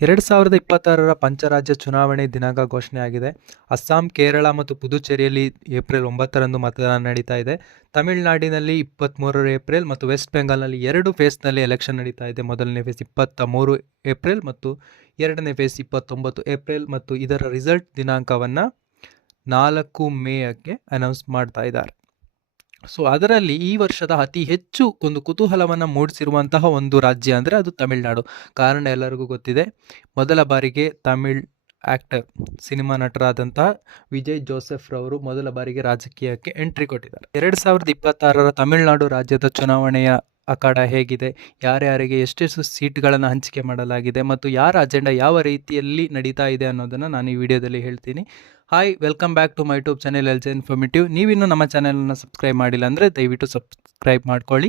2026ರ ಪಂಚರಾಜ್ಯ ಚುನಾವಣೆ ದಿನಾಂಕ ಘೋಷಣೆಯಾಗಿದೆ. ಅಸ್ಸಾಂ, ಕೇರಳ ಮತ್ತು ಪುದುಚೇರಿಯಲ್ಲಿ ಏಪ್ರಿಲ್ 9ರಂದು ಮತದಾನ ನಡೀತಾ ಇದೆ. ತಮಿಳುನಾಡಿನಲ್ಲಿ 23 ಏಪ್ರಿಲ್ ಮತ್ತು ವೆಸ್ಟ್ ಬೆಂಗಾಲ್ನಲ್ಲಿ 2 ಫೇಸ್ನಲ್ಲಿ ಎಲೆಕ್ಷನ್ ನಡೀತಾ ಇದೆ. ಮೊದಲನೇ ಫೇಸ್ 23 ಏಪ್ರಿಲ್ ಮತ್ತು ಎರಡನೇ ಫೇಸ್ 29 ಏಪ್ರಿಲ್ ಮತ್ತು ಇದರ ರಿಸಲ್ಟ್ ದಿನಾಂಕವನ್ನು 4 ಮೇಗೆ ಅನೌನ್ಸ್ ಮಾಡ್ತಾ ಇದ್ದಾರೆ. ಸೊ ಅದರಲ್ಲಿ ಈ ವರ್ಷದ ಅತಿ ಹೆಚ್ಚು ಒಂದು ಕುತೂಹಲವನ್ನು ಮೂಡಿಸಿರುವಂತಹ ಒಂದು ರಾಜ್ಯ ಅಂದರೆ ಅದು ತಮಿಳುನಾಡು. ಕಾರಣ ಎಲ್ಲರಿಗೂ ಗೊತ್ತಿದೆ. ಮೊದಲ ಬಾರಿಗೆ ತಮಿಳ್ ಆ್ಯಕ್ಟರ್, ಸಿನಿಮಾ ನಟರಾದಂತಹ ವಿಜಯ್ ಜೋಸೆಫ್ ರವರು ಮೊದಲ ಬಾರಿಗೆ ರಾಜಕೀಯಕ್ಕೆ ಎಂಟ್ರಿ ಕೊಟ್ಟಿದ್ದಾರೆ. 2026ರ ತಮಿಳುನಾಡು ರಾಜ್ಯದ ಚುನಾವಣೆಯ ಅಖಾಡ ಹೇಗಿದೆ, ಯಾರ್ಯಾರಿಗೆ ಎಷ್ಟೆಷ್ಟು ಸೀಟ್ಗಳನ್ನು ಹಂಚಿಕೆ ಮಾಡಲಾಗಿದೆ ಮತ್ತು ಯಾರ ಅಜೆಂಡಾ ಯಾವ ರೀತಿಯಲ್ಲಿ ನಡೀತಾ ಇದೆ ಅನ್ನೋದನ್ನು ನಾನು ಈ ವಿಡಿಯೋದಲ್ಲಿ ಹೇಳ್ತೀನಿ. Hi, welcome back to my YouTube channel L J informative. ನೀವಿನ್ನೂ ನಮ್ಮ ಚಾನೆಲನ್ನು ಸಬ್ಸ್ಕ್ರೈಬ್ ಮಾಡಿಲ್ಲ ಅಂದರೆ ದಯವಿಟ್ಟು ಸಬ್ಸ್ಕ್ರೈಬ್ ಮಾಡ್ಕೊಳ್ಳಿ.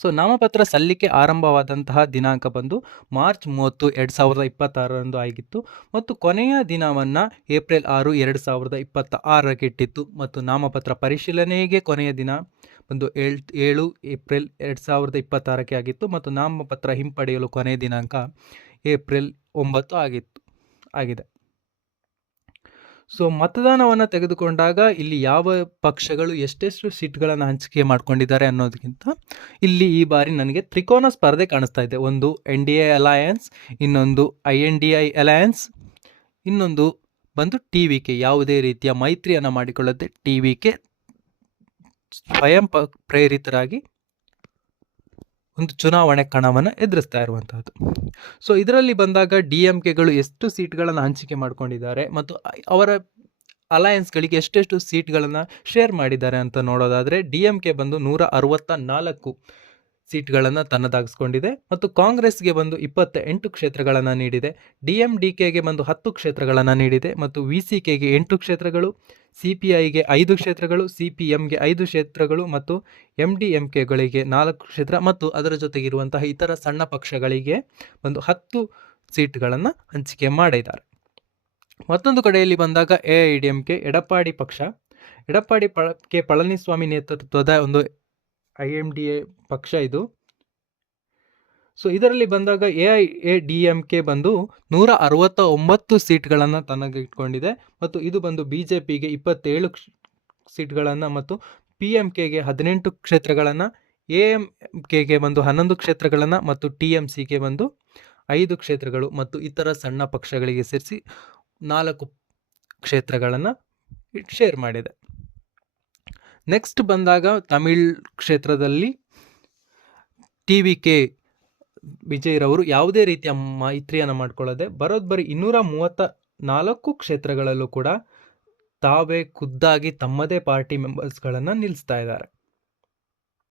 ಸೊ ನಾಮಪತ್ರ ಸಲ್ಲಿಕೆ ಆರಂಭವಾದಂತಹ ದಿನಾಂಕ ಬಂದು ಮಾರ್ಚ್ 30, 2026ರಂದು ಆಗಿತ್ತು ಮತ್ತು ಕೊನೆಯ ದಿನವನ್ನು ಏಪ್ರಿಲ್ 6, 2026ಕ್ಕೆ ಇಟ್ಟಿತ್ತು ಮತ್ತು ನಾಮಪತ್ರ ಪರಿಶೀಲನೆಗೆ ಕೊನೆಯ ದಿನ ಬಂದು 7 ಏಪ್ರಿಲ್ 2026ಕ್ಕೆ ಆಗಿತ್ತು ಮತ್ತು ನಾಮಪತ್ರ ಹಿಂಪಡೆಯಲು ಕೊನೆಯ ದಿನಾಂಕ ಏಪ್ರಿಲ್ 9 ಆಗಿದೆ. ಸೊ ಮತದಾನವನ್ನು ತೆಗೆದುಕೊಂಡಾಗ ಇಲ್ಲಿ ಯಾವ ಪಕ್ಷಗಳು ಎಷ್ಟೆಷ್ಟು ಸೀಟ್ಗಳನ್ನು ಹಂಚಿಕೆ ಮಾಡ್ಕೊಂಡಿದ್ದಾರೆ ಅನ್ನೋದಕ್ಕಿಂತ ಇಲ್ಲಿ ಈ ಬಾರಿ ನನಗೆ ತ್ರಿಕೋನ ಸ್ಪರ್ಧೆ ಕಾಣಿಸ್ತಾ ಇದೆ. ಒಂದು NDA ಅಲಯನ್ಸ್, ಇನ್ನೊಂದು INDI ಅಲಯನ್ಸ್, ಇನ್ನೊಂದು ಬಂದು TVK. ಯಾವುದೇ ರೀತಿಯ ಮೈತ್ರಿಯನ್ನು ಮಾಡಿಕೊಳ್ಳದೆ TVK ಸ್ವಯಂ ಪ್ರೇರಿತರಾಗಿ ಒಂದು ಚುನಾವಣೆ ಕಣವನ್ನು ಎದುರಿಸ್ತಾ ಇರುವಂಥದ್ದು. ಸೊ ಇದರಲ್ಲಿ ಬಂದಾಗ DMKಗಳು ಎಷ್ಟು ಸೀಟ್ಗಳನ್ನು ಹಂಚಿಕೆ ಮಾಡ್ಕೊಂಡಿದ್ದಾರೆ ಮತ್ತು ಅವರ ಅಲಯನ್ಸ್ಗಳಿಗೆ ಎಷ್ಟೆಷ್ಟು ಸೀಟ್ಗಳನ್ನು ಶೇರ್ ಮಾಡಿದ್ದಾರೆ ಅಂತ ನೋಡೋದಾದರೆ DMK ಬಂದು 164 ಸೀಟ್ಗಳನ್ನು ತನ್ನದಾಗಿಸ್ಕೊಂಡಿದೆ ಮತ್ತು ಕಾಂಗ್ರೆಸ್ಗೆ ಬಂದು 28 ಕ್ಷೇತ್ರಗಳನ್ನು ನೀಡಿದೆ. DMDKಗೆ ಬಂದು 10 ಕ್ಷೇತ್ರಗಳನ್ನು ನೀಡಿದೆ ಮತ್ತು VCKಗೆ 8 ಕ್ಷೇತ್ರಗಳು, CPIಗೆ 5 ಕ್ಷೇತ್ರಗಳು, CPMಗೆ 5 ಕ್ಷೇತ್ರಗಳು ಮತ್ತು MDMKಗಳಿಗೆ 4 ಕ್ಷೇತ್ರ ಮತ್ತು ಅದರ ಜೊತೆಗಿರುವಂತಹ ಇತರ ಸಣ್ಣ ಪಕ್ಷಗಳಿಗೆ ಒಂದು 10 ಸೀಟ್ಗಳನ್ನು ಹಂಚಿಕೆ ಮಾಡಿದ್ದಾರೆ. ಮತ್ತೊಂದು ಕಡೆಯಲ್ಲಿ ಬಂದಾಗ AIADMK, ಎಡಪ್ಪಾಡಿ ಪಕ್ಷ, ಎಡಪ್ಪಾಡಿ ಕೆ ಪಳನಿಸ್ವಾಮಿ ನೇತೃತ್ವದ ಒಂದು IMDA ಪಕ್ಷ ಇದು. ಸೊ ಇದರಲ್ಲಿ ಬಂದಾಗ AIADMK ಬಂದು 169 ಸೀಟ್ಗಳನ್ನು ತನಗೆ ಇಟ್ಕೊಂಡಿದೆ ಮತ್ತು ಇದು ಬಂದು BJPಗೆ 27 ಸೀಟ್ಗಳನ್ನು ಮತ್ತು PMKಗೆ 18 ಕ್ಷೇತ್ರಗಳನ್ನು, AMKಗೆ ಬಂದು 11 ಕ್ಷೇತ್ರಗಳನ್ನು ಮತ್ತು TMCಗೆ ಬಂದು 5 ಕ್ಷೇತ್ರಗಳು ಮತ್ತು ಇತರ ಸಣ್ಣ ಪಕ್ಷಗಳಿಗೆ ಸೇರಿಸಿ 4 ಕ್ಷೇತ್ರಗಳನ್ನು ಶೇರ್ ಮಾಡಿದೆ. ನೆಕ್ಸ್ಟ್ ಬಂದಾಗ ತಮಿಳ್ ಕ್ಷೇತ್ರದಲ್ಲಿ TVK ವಿಜಯ್ರವರು ಯಾವುದೇ ರೀತಿಯ ಮೈತ್ರಿಯನ್ನು ಮಾಡಿಕೊಳ್ಳದೆ ಬರೋಬ್ಬರಿ 234 ಕ್ಷೇತ್ರಗಳಲ್ಲೂ ಕೂಡ ತಾವೇ ಖುದ್ದಾಗಿ ತಮ್ಮದೇ ಪಾರ್ಟಿ ಮೆಂಬರ್ಸ್ಗಳನ್ನು ನಿಲ್ಲಿಸ್ತಾ ಇದ್ದಾರೆ.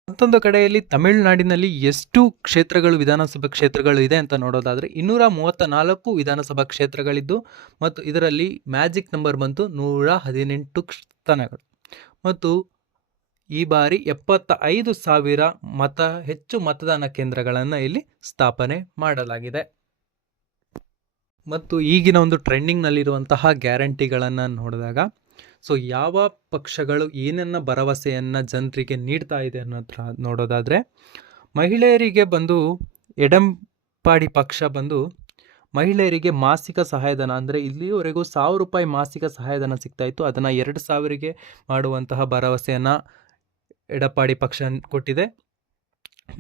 ಮತ್ತೊಂದು ಕಡೆಯಲ್ಲಿ ತಮಿಳುನಾಡಿನಲ್ಲಿ ಎಷ್ಟು ಕ್ಷೇತ್ರಗಳು, ವಿಧಾನಸಭಾ ಕ್ಷೇತ್ರಗಳು ಇದೆ ಅಂತ ನೋಡೋದಾದರೆ 234 ವಿಧಾನಸಭಾ ಕ್ಷೇತ್ರಗಳಿದ್ದು ಮತ್ತು ಇದರಲ್ಲಿ ಮ್ಯಾಜಿಕ್ ನಂಬರ್ ಬಂತು 118 ಸ್ಥಾನಗಳು ಮತ್ತು ಈ ಬಾರಿ 75,000 ಹೆಚ್ಚು ಮತದಾನ ಕೇಂದ್ರಗಳನ್ನು ಇಲ್ಲಿ ಸ್ಥಾಪನೆ ಮಾಡಲಾಗಿದೆ. ಮತ್ತು ಈಗಿನ ಒಂದು ಟ್ರೆಂಡಿಂಗ್ನಲ್ಲಿರುವಂತಹ ಗ್ಯಾರಂಟಿಗಳನ್ನು ನೋಡಿದಾಗ ಸೊ ಯಾವ ಪಕ್ಷಗಳು ಏನನ್ನ ಭರವಸೆಯನ್ನು ಜನರಿಗೆ ನೀಡ್ತಾ ಇದೆ ಅನ್ನೋದ್ರ ನೋಡೋದಾದರೆ ಮಹಿಳೆಯರಿಗೆ ಬಂದು ಎಡಂಪಾಡಿ ಪಕ್ಷ ಬಂದು ಮಹಿಳೆಯರಿಗೆ ಮಾಸಿಕ ಸಹಾಯಧನ ಅಂದರೆ ಇಲ್ಲಿಯವರೆಗೂ 1,000 ರೂಪಾಯಿ ಮಾಸಿಕ ಸಹಾಯಧನ ಸಿಗ್ತಾ ಇತ್ತು, ಅದನ್ನು 2,000ಗೆ ಮಾಡುವಂತಹ ಭರವಸೆಯನ್ನು ಎಡಪ್ಪಾಡಿ ಪಕ್ಷ ಕೊಟ್ಟಿದೆ.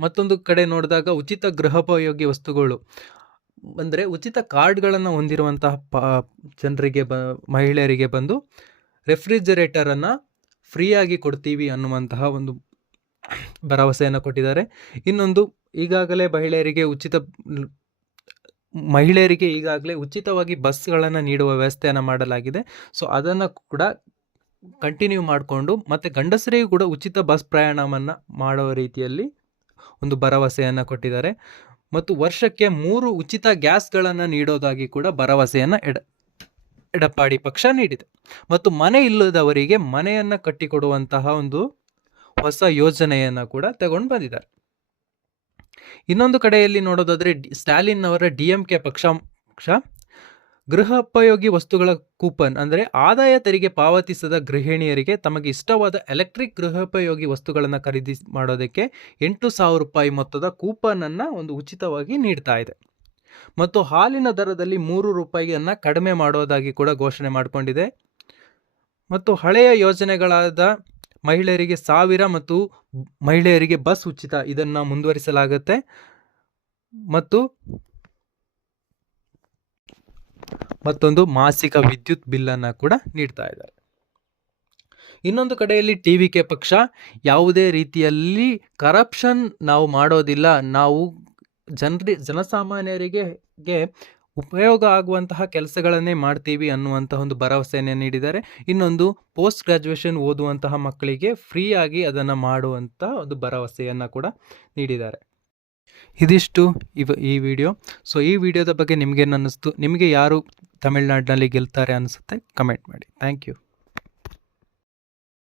ಮತ್ತೊಂದು ಕಡೆ ನೋಡಿದಾಗ ಉಚಿತ ಗೃಹೋಪಯೋಗಿ ವಸ್ತುಗಳು ಅಂದರೆ ಉಚಿತ ಕಾರ್ಡ್ಗಳನ್ನು ಹೊಂದಿರುವಂತಹ ಜನರಿಗೆ ಮಹಿಳೆಯರಿಗೆ ಬಂದು ರೆಫ್ರಿಜರೇಟರನ್ನು ಫ್ರೀಯಾಗಿ ಕೊಡ್ತೀವಿ ಅನ್ನುವಂತಹ ಒಂದು ಭರವಸೆಯನ್ನು ಕೊಟ್ಟಿದ್ದಾರೆ. ಇನ್ನೊಂದು ಈಗಾಗಲೇ ಮಹಿಳೆಯರಿಗೆ ಈಗಾಗಲೇ ಉಚಿತವಾಗಿ ಬಸ್ಗಳನ್ನು ನೀಡುವ ವ್ಯವಸ್ಥೆಯನ್ನು ಮಾಡಲಾಗಿದೆ. ಸೊ ಅದನ್ನು ಕೂಡ ಕಂಟಿನ್ಯೂ ಮಾಡಿಕೊಂಡು ಮತ್ತು ಗಂಡಸರಿಗೂ ಕೂಡ ಉಚಿತ ಬಸ್ ಪ್ರಯಾಣವನ್ನು ಮಾಡುವ ರೀತಿಯಲ್ಲಿ ಒಂದು ಭರವಸೆಯನ್ನು ಕೊಟ್ಟಿದ್ದಾರೆ ಮತ್ತು ವರ್ಷಕ್ಕೆ 3 ಉಚಿತ ಗ್ಯಾಸ್ಗಳನ್ನು ನೀಡೋದಾಗಿ ಕೂಡ ಭರವಸೆಯನ್ನು ಎಡಪ್ಪಾಡಿ ಪಕ್ಷ ನೀಡಿದೆ ಮತ್ತು ಮನೆ ಇಲ್ಲದವರಿಗೆ ಮನೆಯನ್ನು ಕಟ್ಟಿಕೊಡುವಂತಹ ಒಂದು ಹೊಸ ಯೋಜನೆಯನ್ನು ಕೂಡ ತಗೊಂಡು ಬಂದಿದ್ದಾರೆ. ಇನ್ನೊಂದು ಕಡೆಯಲ್ಲಿ ನೋಡೋದಾದರೆ ಸ್ಟಾಲಿನ್ ಅವರ DMK ಪಕ್ಷ ಗೃಹೋಪಯೋಗಿ ವಸ್ತುಗಳ ಕೂಪನ್ ಅಂದರೆ ಆದಾಯ ತೆರಿಗೆ ಪಾವತಿಸದ ಗೃಹಿಣಿಯರಿಗೆ ತಮಗೆ ಇಷ್ಟವಾದ ಎಲೆಕ್ಟ್ರಿಕ್ ಗೃಹೋಪಯೋಗಿ ವಸ್ತುಗಳನ್ನು ಖರೀದಿ ಮಾಡೋದಕ್ಕೆ 8,000 ರೂಪಾಯಿ ಮೊತ್ತದ ಕೂಪನನ್ನು ಒಂದು ಉಚಿತವಾಗಿ ನೀಡ್ತಾ ಇದೆ. ಮತ್ತು ಹಾಲಿನ ದರದಲ್ಲಿ 3 ರೂಪಾಯಿಯನ್ನು ಕಡಿಮೆ ಮಾಡೋದಾಗಿ ಕೂಡ ಘೋಷಣೆ ಮಾಡಿಕೊಂಡಿದೆ. ಮತ್ತು ಹಳೆಯ ಯೋಜನೆಗಳಾದ ಮಹಿಳೆಯರಿಗೆ 1000 ಮತ್ತು ಮಹಿಳೆಯರಿಗೆ ಬಸ್ ಉಚಿತ ಇದನ್ನು ಮುಂದುವರಿಸಲಾಗುತ್ತೆ. ಮತ್ತು ಮತ್ತೊಂದು ಮಾಸಿಕ ವಿದ್ಯುತ್ ಬಿಲ್ಲನ್ನು ಕೂಡ ನೀಡ್ತಾ ಇದ್ದಾರೆ. ಇನ್ನೊಂದು ಕಡೆಯಲ್ಲಿ TVK ಪಕ್ಷ ಯಾವುದೇ ರೀತಿಯಲ್ಲಿ ಕರಪ್ಷನ್ ನಾವು ಮಾಡೋದಿಲ್ಲ, ನಾವು ಜನಸಾಮಾನ್ಯರಿಗೆ ಉಪಯೋಗ ಆಗುವಂತಹ ಕೆಲಸಗಳನ್ನೇ ಮಾಡ್ತೀವಿ ಅನ್ನುವಂತಹ ಒಂದು ಭರವಸೆಯನ್ನು ನೀಡಿದ್ದಾರೆ. ಇನ್ನೊಂದು ಪೋಸ್ಟ್ ಗ್ರಾಜುಯೇಷನ್ ಓದುವಂತಹ ಮಕ್ಕಳಿಗೆ ಫ್ರೀ ಆಗಿ ಅದನ್ನು ಮಾಡುವಂಥ ಒಂದು ಭರವಸೆಯನ್ನು ಕೂಡ ನೀಡಿದ್ದಾರೆ. ಇದಿಷ್ಟು ಈ ವಿಡಿಯೋ. ಸೊ ಈ ವಿಡಿಯೋದ ಬಗ್ಗೆ ನಿಮಗೇನು ಅನ್ನಿಸ್ತು, ನಿಮಗೆ ಯಾರು ತಮಿಳ್ನಾಡಿನಲ್ಲಿ ಗೆಲ್ತಾರೆ ಅನಿಸುತ್ತೆ ಕಮೆಂಟ್ ಮಾಡಿ. Thank you.